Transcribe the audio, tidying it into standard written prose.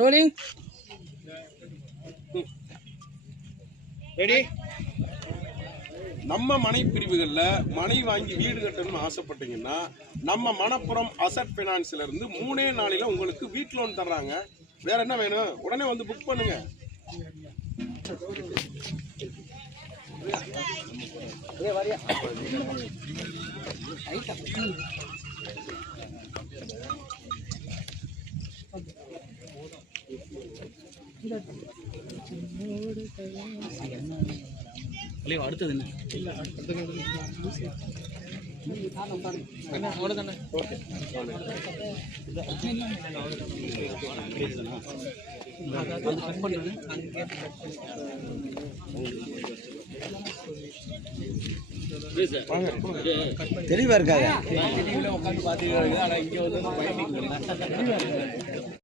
Rolling. Ready. நம்ம மனை பிரிவுகளில் மனை வாங்கி வீடு கட்டணும்னு ஆசைப்பட்டீங்கன்னா நம்ம மணப்புறம் அசட் ஃபைனான்ஸ்ல இருந்து 3 நாளில் உங்களுக்கு வீட் லோன் தர்றாங்க. வேற என்ன வேணும்? உடனே வந்து புக் பண்ணுங்க. அடுத்தது தெளிவா இருக்காங்க. உட்காந்து பாத்துக்கிறாங்க. ஆனா இங்க வந்து